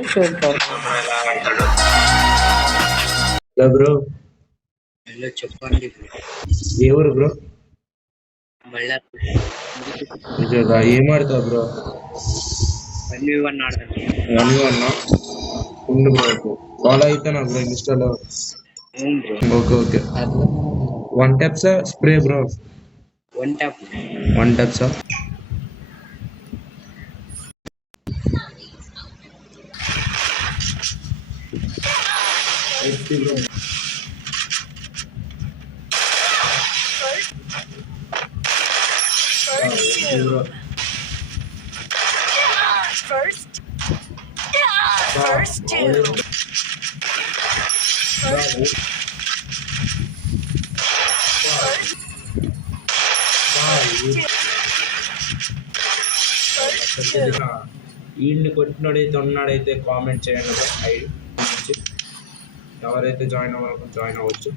Hello bro. Hello చెప్పండి బ్రో. ఏ ఊరు బ్రో? బళ్ళారి నిజంగా ఏం ఆడతావు బ్రో? 1v1 ఆడతాను. 1v1 ఉండు బ్రో. ఫాలో అవుతానా బ్రో ఇన్స్టాలో? అవును బ్రో. Okay okay. వన్ ట్యాప్సా spray bro? One tap. One ట్యాప్సా? వీడిని కొట్టినోడైతే ఉన్నాడైతే కామెంట్ చేయండి ఐడి నుంచి. ఎవరైతే జాయిన్ అవ్వాలనుకుంటే జాయిన్ అవ్వచ్చు.